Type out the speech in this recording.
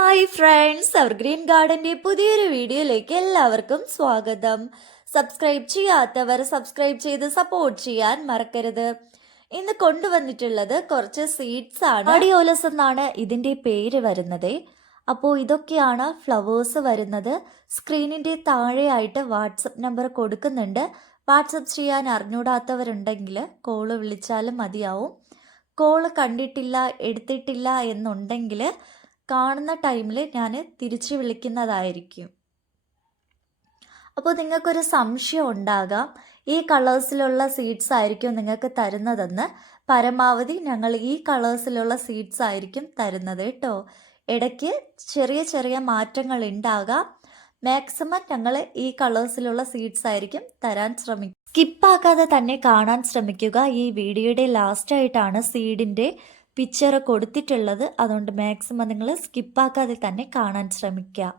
Hi friends, evergreen ഗാർഡന്റെ പുതിയൊരു വീഡിയോയിലേക്ക് എല്ലാവർക്കും സ്വാഗതം. സബ്സ്ക്രൈബ് ചെയ്യാത്തവർ സബ്സ്ക്രൈബ് ചെയ്ത് സപ്പോർട്ട് ചെയ്യാൻ മറക്കരുത്. ഇന്ന് കൊണ്ടുവന്നിട്ടുള്ളത് കുറച്ച് സീഡ്സ് ആണ്. ഗ്ലാഡിയോലസ് എന്നാണ് ഇതിന്റെ പേര് വരുന്നത്. അപ്പോൾ ഇതൊക്കെയാണ് ഫ്ലവേഴ്സ് വരുന്നത്. സ്ക്രീനിന്റെ താഴെയായിട്ട് വാട്സപ്പ് നമ്പർ കൊടുക്കുന്നുണ്ട്. വാട്സപ്പ് ചെയ്യാൻ അറിഞ്ഞൂടാത്തവരുണ്ടെങ്കിൽ കോള് വിളിച്ചാലും മതിയാവും. കോള് കണ്ടിട്ടില്ല, എടുത്തിട്ടില്ല എന്നുണ്ടെങ്കിൽ കാണുന്ന ടൈമിൽ ഞാൻ തിരിച്ചു വിളിക്കുന്നതായിരിക്കും. അപ്പോൾ നിങ്ങൾക്കൊരു സംശയം ഉണ്ടാകാം, ഈ കളേഴ്സിലുള്ള സീഡ്സ് ആയിരിക്കും നിങ്ങൾക്ക് തരുന്നതെന്ന്. പരമാവധി ഞങ്ങൾ ഈ കളേഴ്സിലുള്ള സീഡ്സ് ആയിരിക്കും തരുന്നത് കേട്ടോ. ഇടയ്ക്ക് ചെറിയ ചെറിയ മാറ്റങ്ങൾ ഉണ്ടാകാം. മാക്സിമം ഞങ്ങൾ ഈ കളേഴ്സിലുള്ള സീഡ്സ് ആയിരിക്കും തരാൻ ശ്രമിക്കുക. സ്കിപ്പാക്കാതെ തന്നെ കാണാൻ ശ്രമിക്കുക. ഈ വീഡിയോയുടെ ലാസ്റ്റ് ആയിട്ടാണ് സീഡിൻ്റെ പിക്ചർ കൊടുത്തിട്ടുള്ളത്. അതുകൊണ്ട് മാക്സിമം നിങ്ങൾ സ്കിപ്പാക്കാതെ തന്നെ കാണാൻ ശ്രമിക്കുക.